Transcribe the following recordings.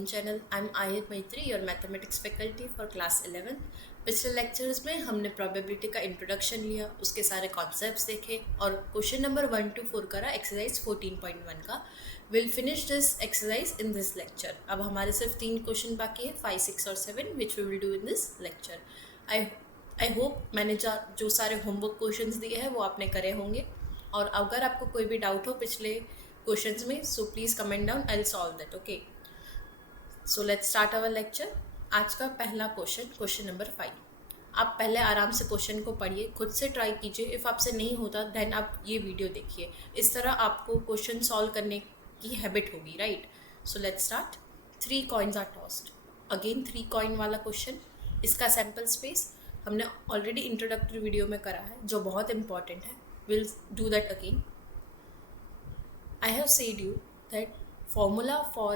own channel. I'm Ayat Maitri, your mathematics faculty for class 11th. पिछले lectures में हमने probability का introduction लिया, उसके सारे कॉन्सेप्ट्स देखे और क्वेश्चन नंबर 1 to 4 करा एक्सरसाइज 14.1 का. Will finish this exercise in this lecture. अब हमारे सिर्फ 3 क्वेश्चन बाकी है, 5, 6 और 7, which we will do in this lecture. I hope मैंने जो सारे होमवर्क क्वेश्चंस दिए हैं वो आपने करे होंगे, और अगर आपको कोई भी डाउट हो पिछले क्वेश्चंस में, so please comment down, I will solve that. Okay, so let's start our lecture. आज का पहला क्वेश्चन नंबर 5. आप पहले आराम से क्वेश्चन को पढ़िए, खुद से ट्राई कीजिए. इफ़ आपसे नहीं होता देन आप ये वीडियो देखिए. इस तरह आपको क्वेश्चन सॉल्व करने की हैबिट होगी, right? So let's start. 3 coins are tossed. Again 3 coin वाला क्वेश्चन. इसका सैम्पल स्पेस हमने ऑलरेडी इंट्रोडक्टरी वीडियो में करा है, जो बहुत इंपॉर्टेंट है. Will do that again. I have said you that formula for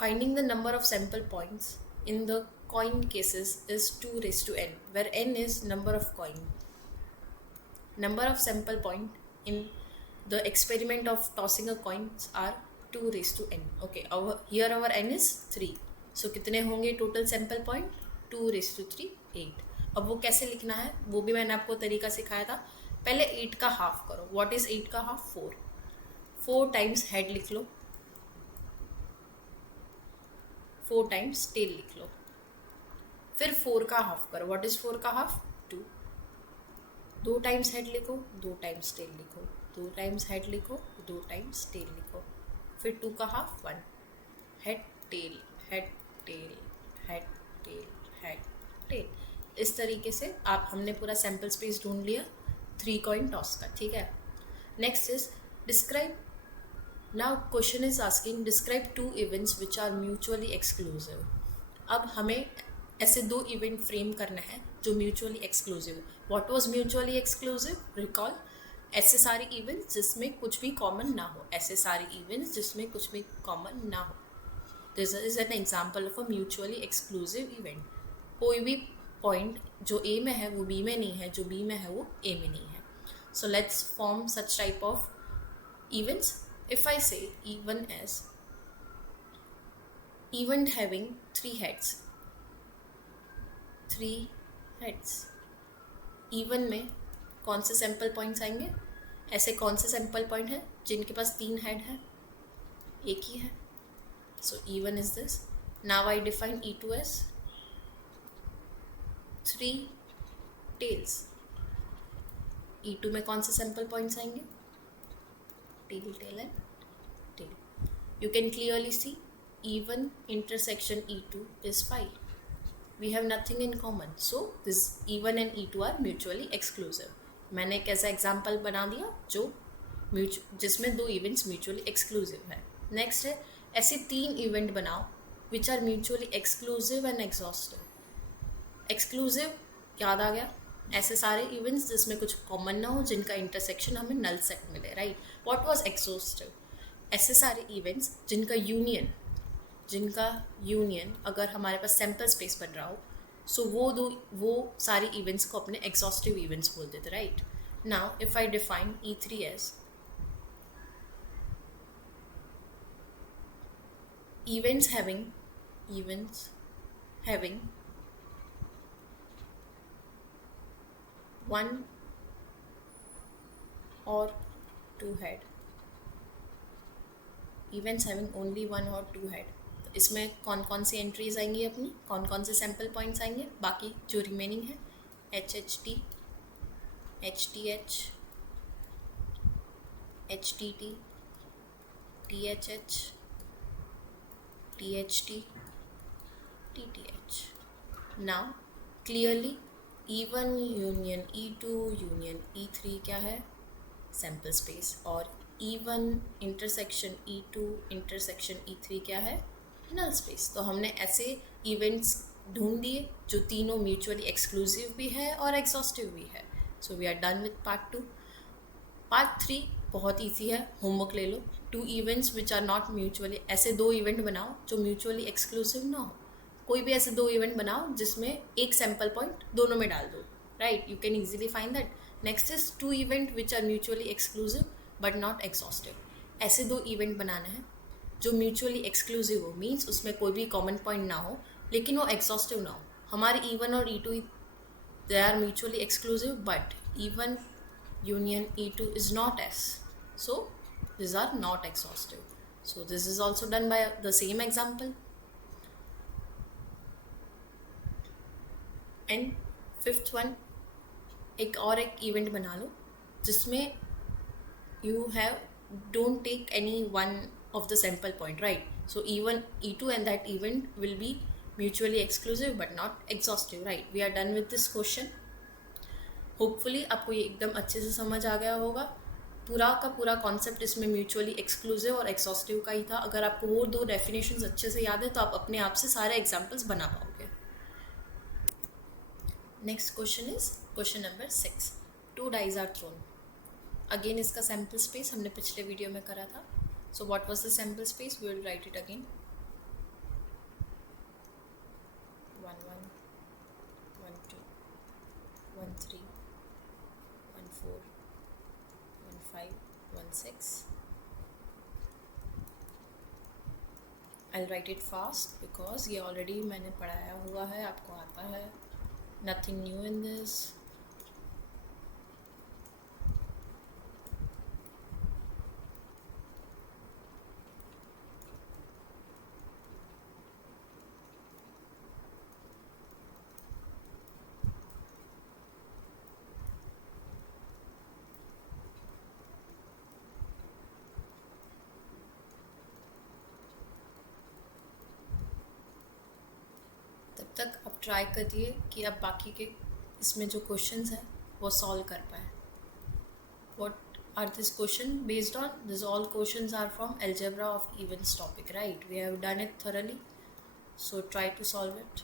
finding the number of sample points in the coin cases is 2 raised to n, where n is number of coin. Number of sample point in the experiment of tossing a coins are 2 raised to n. Okay, here our n is 3. So कितने होंगे total sample point? 2 raised to 3, 8. अब वो कैसे लिखना है वो भी मैंने आपको तरीका सिखाया था. पहले 8 का हाफ करो. What is 8 का हाफ? 4. 4 टाइम्स हेड लिख लो, 4 टाइम्स टेल लिख लो. फिर 4 का हाफ करो. व्हाट इज 4 का हाफ? 2. 2 टाइम्स हेड लिखो, 2 टाइम्स टेल लिखो, 2 टाइम्स हेड लिखो, 2 टाइम्स टेल लिखो. फिर 2 का half 1. Head tail head tail head tail head tail. इस तरीके से हमने पूरा सैम्पल स्पेस ढूंढ लिया 3 कॉइन टॉस का. ठीक है. Next is describe. Now question is asking describe 2 events which are mutually exclusive. अब हमें ऐसे 2 इवेंट फ्रेम करना है जो mutually exclusive. What was mutually exclusive? Recall. ऐसे सारे इवेंट्स जिसमें कुछ भी कॉमन ना हो. ऐसे सारे इवेंट्स जिसमें कुछ भी कॉमन ना हो. This is an example of a mutually exclusive event. कोई भी पॉइंट जो ए में है वो बी में नहीं है, जो बी में है वो ए में नहीं है. So let's form such type of events. If I say event as event having 3 heads, 3 heads. Event में कौन से सैम्पल पॉइंट्स आएंगे? ऐसे कौन से सैम्पल पॉइंट हैं जिनके पास 3 हेड है? एक ही है. So even is this. Now I define E2 as 3 tails. E2 में कौन से सैम्पल पॉइंट्स आएंगे? Tail, tail and tail. You can clearly see even intersection E2 is 5. We have nothing in common. So this E1 and E2 are mutually exclusive. मैंने एक ऐसा example बना दिया जो जिसमें 2 इवेंट्स म्यूचुअली एक्सक्लूसिव है. Next है ऐसे 3 इवेंट बनाओ which are mutually exclusive and exhaustive. Exclusive याद आ गया? ऐसे सारे इवेंट्स जिसमें कुछ कॉमन ना हो, जिनका इंटरसेक्शन हमें नल सेट मिले, राइट? What was exhaustive? ऐसे सारे इवेंट्स जिनका यूनियन अगर हमारे पास सैम्पल स्पेस बन रहा हो, सो वो सारे इवेंट्स को अपने एग्जॉस्टिव इवेंट्स बोल देते, right? Now if I define E3 as events having 1 or 2 head. Events having only 1 or 2 head. तो इसमें कौन कौन सी एंट्रीज आएंगी अपनी, कौन कौन से सैम्पल पॉइंट्स आएंगे? बाकी जो रिमेनिंग है HHT, HTH, HTT, THH, THT, TTH. Now clearly E1 union E2 union E3 क्या है? Sample space. और E1 intersection E2 intersection E3 क्या है? Null space. तो हमने ऐसे इवेंट्स ढूंढ दिए जो तीनों म्यूचुअली एक्सक्लूसिव भी है और एग्जॉस्टिव भी है. So we are done with part 2. Part 3 बहुत ईजी है, होमवर्क ले लो. 2 events which are not mutually. ऐसे 2 इवेंट बनाओ जो म्यूचुअली एक्सक्लूसिव ना हो. कोई भी ऐसे 2 इवेंट बनाओ जिसमें एक सैम्पल पॉइंट दोनों में डाल दो, right? You can easily find that. Next is 2 event which are mutually exclusive but not exhaustive. ऐसे 2 इवेंट बनाना है जो म्यूचुअली एक्सक्लूसिव हो, मीन्स उसमें कोई भी कॉमन पॉइंट ना हो लेकिन वो एग्जॉस्टिव ना हो. हमारे E1 और E2 they are mutually exclusive, but E1 union E2 is not S. So these are not exhaustive. So this is also done by the same example. And fifth one, एक event बना लो जिसमें you have don't take any one of the sample point, right? So E1 E2 and that event will be mutually exclusive but not exhaustive, right? We are done with this question. Hopefully आपको ये एकदम अच्छे से समझ आ गया होगा. पूरा का पूरा कॉन्सेप्ट इसमें म्यूचुअली एक्सक्लूसिव और एक्सॉस्टिव का ही था. अगर आपको वो दो डेफिनेशंस अच्छे से याद है तो आप अपने आप से सारे एग्जाम्पल्स बना पाओगे. Next question is question number 6. 2 dice are thrown. Again इसका सैम्पल स्पेस हमने पिछले वीडियो में करा था. So what was the sample space? We will write it again. 1 1 1 2 1 3 1 4 1 5 1 6. I'll write it fast because ये already मैंने पढ़ाया हुआ है, आपको आता है. Nothing new in this. तब तक आप ट्राई करिए कि आप बाकी के इसमें जो क्वेश्चंस हैं वो सॉल्व कर पाए. What are these questions based on? These all questions are from algebra of events topic, right? We have done it thoroughly, so try to solve it.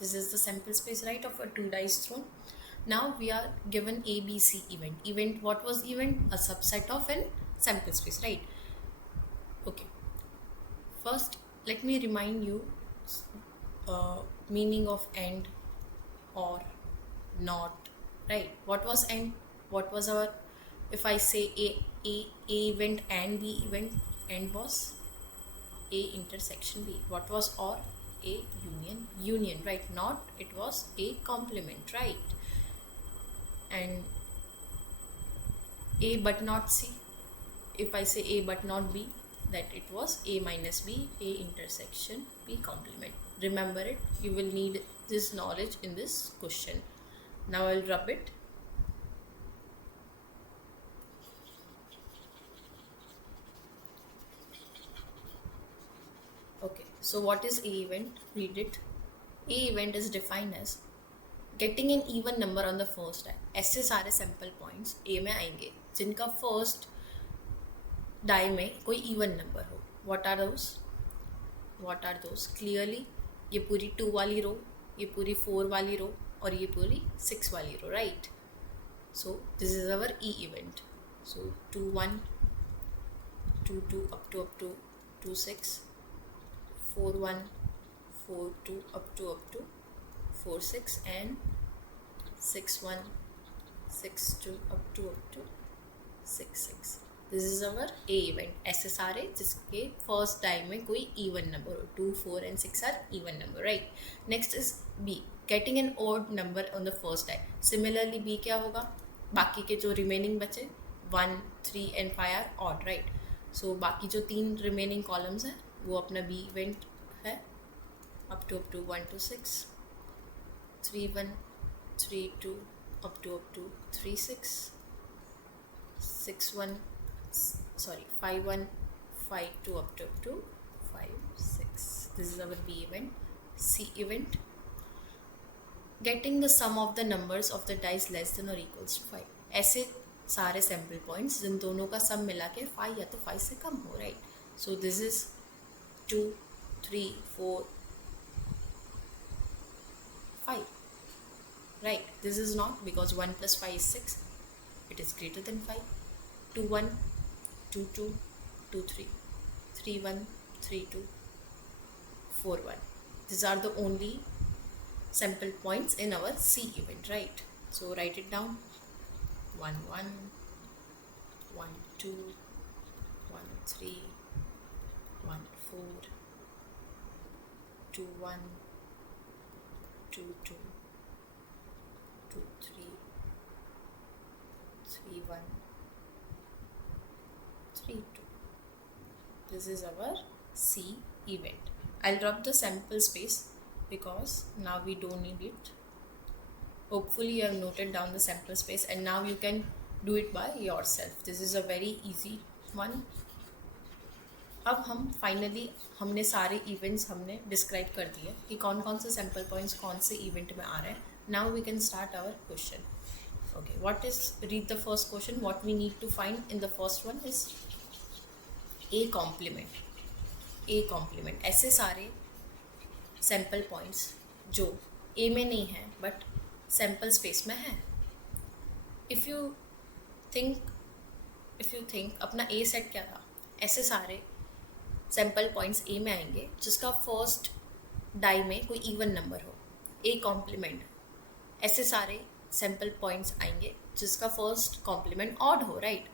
This is the sample space, right, of a 2 dice thrown. Now we are given ABC event. Event, what was event? A subset of an sample space, right? Okay. First, let me remind you meaning of and, or, not, right? What was and? What was our, if I say A event and B event, and was A intersection B. What was or? A union, right? Not, it was A complement, right? And A but not C. If I say A but not B, that it was A minus B, A intersection B complement. Remember it. You will need this knowledge in this question. Now I'll rub it. Okay, so what is A event? Read it. A event is defined as getting an even number on the first die. ऐसे सारे sample points A में आएंगे जिनका first die में कोई even number हो. What are those? What are those? Clearly ये पूरी 2 वाली रो, ये पूरी 4 वाली रो और ये पूरी 6 वाली रो, right? So this is our E event. So 2 1 2 2 up to 2 6, 4 1 4 2 up to 4 6, and 6 1 6 2 up to 6 6. This is our A event. ऐसे सारे जिसके फर्स्ट टाइम में कोई इवन नंबर हो. 2 4 and 6 are even number, right? Next is B, getting an odd number on the first time. Similarly B क्या होगा? बाकी के जो रिमेनिंग बचे 1 3 and 5 are odd, right? So बाकी जो 3 रिमेनिंग कॉलम्स हैं वो अपना बी इवेंट है. Up to 1 to 6, 3 1 3 2 up to 3 6, 6 1 5 1 5 2 up to 5 6. This is our B event. C event, getting the sum of the numbers of the dice less than or equals to 5. ऐसे सारे sample points जिन दोनों का सम मिला के 5 या तो 5 से कम हो, right? So this is 2 3 4 5, right? This is not, because 1 plus 5 is 6. It is greater than 5. 2 1 2 2 2 3 3 1 3 2 4 1. These are the only sample points in our C event, right? So write it down. 1 1 1 2 1 3 1 4 2 1 2 2 2 3 3 1 3 2. This is our C event. I'll drop the sample space because now we don't need it. Hopefully you have noted down the sample space and now you can do it by yourself. This is a very easy one. अब हम finally हमने सारे events हमने describe कर दिए कि कौन कौन से सैम्पल पॉइंट्स कौन से इवेंट में आ रहे हैं. Now we can start our question. Okay, what is, read the first question. What we need to find in the first one is A complement. A complement. ऐसे सारे सैम्पल पॉइंट्स जो A में नहीं है बट सैम्पल स्पेस में है. If you think अपना A set क्या था, ऐसे सारे सैम्पल पॉइंट्स A में आएंगे जिसका फर्स्ट डाई में कोई इवन नंबर हो. A complement. ऐसे सारे सैम्पल पॉइंट्स आएंगे जिसका फर्स्ट कॉम्प्लीमेंट ऑड हो. राइट,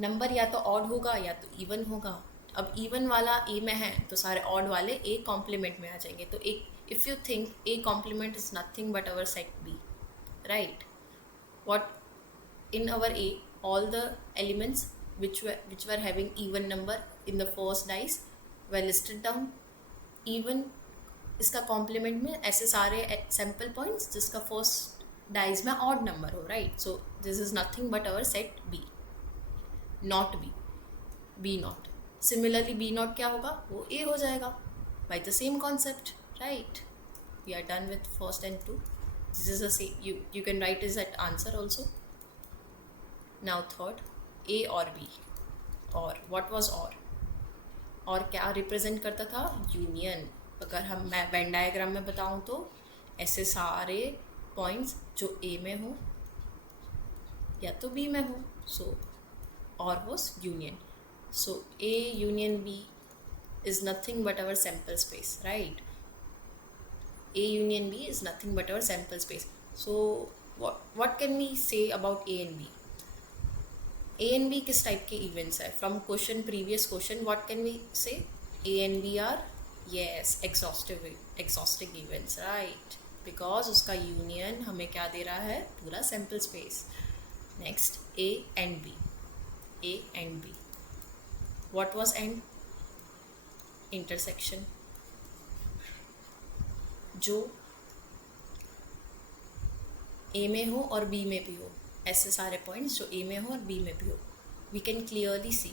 नंबर या तो ऑड होगा या तो इवन होगा. अब इवन वाला ए में है तो सारे ऑड वाले ए कॉम्प्लीमेंट में आ जाएंगे. तो एक if you think A complement is nothing but our set B. Right, what in our A all the elements which were having even number in the first dice were listed down. even इसका complement में ऐसे सारे sample points जिसका first dice में odd number हो. Right, so this is nothing but our set B. Not B, B not. Similarly B not क्या होगा, वो ए हो जाएगा by the same concept. Right, we are done with first and two. This is a you can write is at answer also. now third, A और B. और what was और क्या represent करता था, यूनियन. अगर मैं वेन डायग्राम में बताऊँ तो ऐसे सारे पॉइंट्स जो A में हो या तो B में हो. सो और was union. So A union B is nothing but our sample space. Right, A union B is nothing but our sample space. So what can we say about A and B? A and B किस type के events है. From question, previous question, what can we say, A and B are yes exhaustive events. Right, because उसका union हमें क्या दे रहा है, पूरा sample space. Next, A and B. A and B. What was and, intersection. जो A में हो और B में भी हो, ऐसे सारे पॉइंट्स जो A में हो और B में भी हो. We can clearly see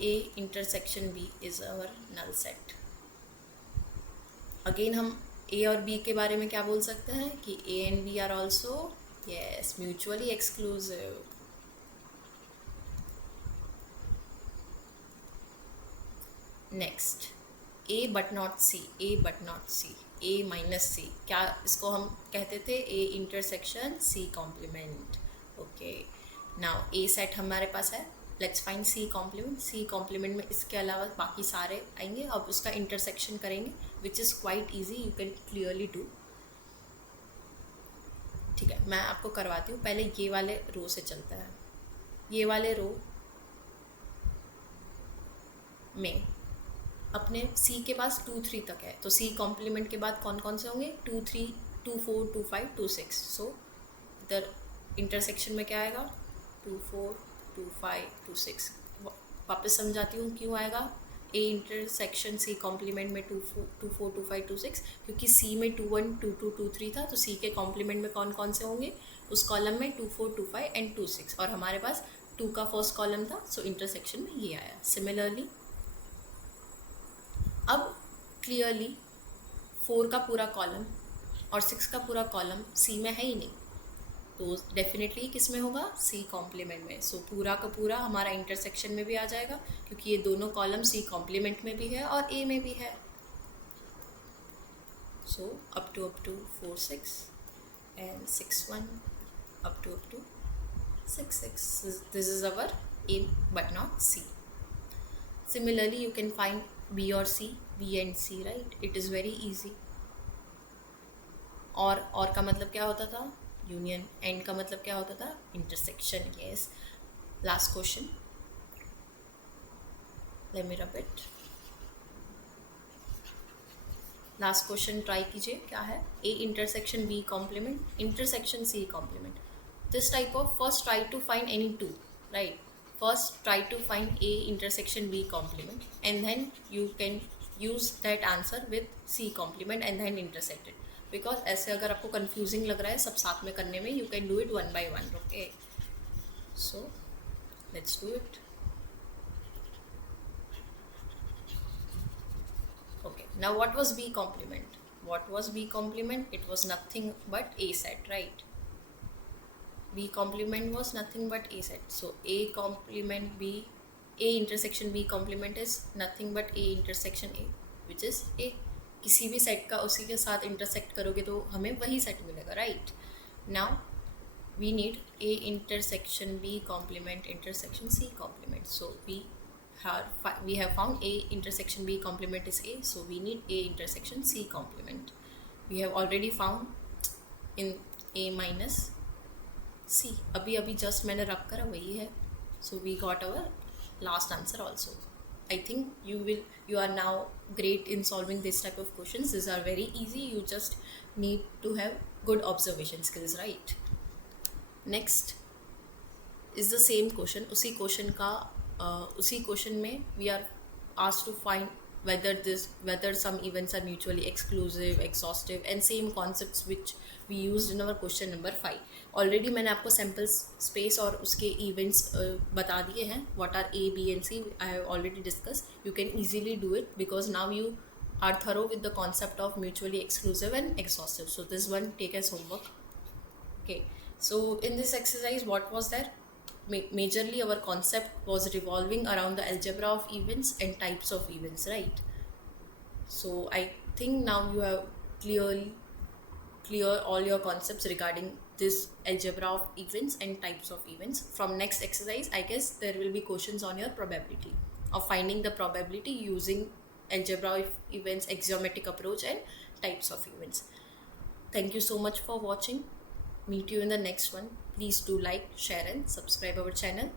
A intersection B is our null set. Again हम A और B के बारे में क्या बोल सकते हैं कि A and B are also yes mutually exclusive. Next, A but not C. A but not C. A minus C. क्या इसको हम कहते थे, A intersection C complement. Okay, now A set हमारे पास है. Let's find C complement. C complement में इसके अलावा बाकी सारे आएंगे. अब उसका इंटरसेक्शन करेंगे which is quite easy, you can clearly do. ठीक है, मैं आपको करवाती हूँ. पहले ये वाले रो से चलता है. ये वाले रो में अपने C के पास 2 3 तक है. तो C कॉम्प्लीमेंट के बाद कौन कौन से होंगे, 2 3 2 4 2 5 2 6. सो इधर इंटरसेक्शन में क्या आएगा, 2 4 2 5 2 6. वापस समझाती हूँ क्यों आएगा. A इंटरसेक्शन C कॉम्प्लीमेंट में 2 4 2 5 2 6, क्योंकि C में 2 1 2 2 2 3 था. तो C के कॉम्प्लीमेंट में कौन कौन से होंगे, उस कॉलम में 2 4 2 5 एंड 2 6. और हमारे पास 2 का फर्स्ट कॉलम था, सो इंटरसेक्शन में ये आया. सिमिलरली अब क्लियरली 4 का पूरा कॉलम और 6 का पूरा कॉलम C में है ही नहीं, तो डेफिनेटली किस में होगा, C कॉम्प्लीमेंट में. सो पूरा का पूरा हमारा इंटरसेक्शन में भी आ जाएगा, क्योंकि ये दोनों कॉलम C कॉम्प्लीमेंट में भी है और A में भी है. So up to 4 6 and 6 1 up to 6 6. This is our A but not C. Similarly, you can find B or C, B and C, right? It is very easy. और का मतलब क्या होता था, यूनियन. एंड का मतलब क्या होता था, intersection. Yes, Last question. Let me rub it. Last question try कीजिए. क्या है? A intersection B complement intersection C complement. This type of first try to find any two, right? First try to find A intersection B complement, and then you can use that answer with C complement and then intersect it. Because ऐसे अगर आपको confusing लग रहा है सब साथ में करने में, you can do it one by one. Okay, so let's do it. Okay, now what was B complement? What was B complement? It was nothing but A set, right? B complement was nothing but A set. So A complement B, A intersection B complement is nothing but A intersection A, which is A. किसी भी set का उसी के साथ intersect करोगे तो हमें वही सेट मिलेगा, right? Now we need A intersection B complement intersection C complement. So we have found A intersection B complement is A. So we need A intersection C complement. We have already found in A minus C. अभी just मैंने rub करा वही है. So we got our last answer also. I think you are now great in solving this type of questions. These are very easy. You just need to have good observation skills, right? Next is the same question. उसी question में we are asked to find whether some events are mutually exclusive, exhaustive, and same concepts which we used in our question number 5. Already मैंने आपको sample space और उसके events बता दिए हैं. What are A, B and C I have already discuss. You can easily do it because now you are thorough with the concept of mutually exclusive and exhaustive. So this one take as homework. Okay, so in this exercise what was there? Majorly our concept was revolving around the algebra of events and types of events, right? So I think now you have clear all your concepts regarding this algebra of events and types of events. From next exercise, I guess there will be questions on your probability of finding the probability using algebra of events, axiomatic approach and types of events. Thank you so much for watching. Meet you in the next one. Please do like, share and subscribe our channel.